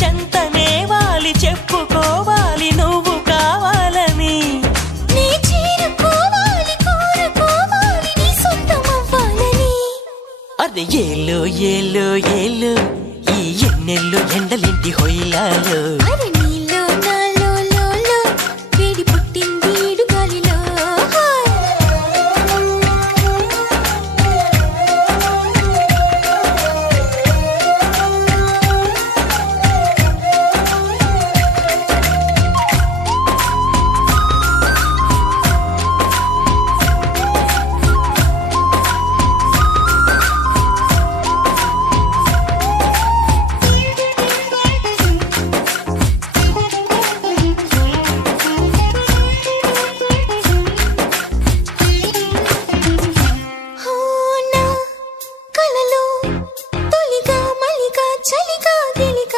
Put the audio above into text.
చెంతనే వాలి చెప్పుకోవాలి నువ్వు కావాలని నీ చేరుకోవాలి కోరుకోవాలి నీ సొంతం అవ్వాలని అరే ఏలో ఏలో ఏలో ఈ ఎన్నెల్లో ఎండలింటి హొయిలాలో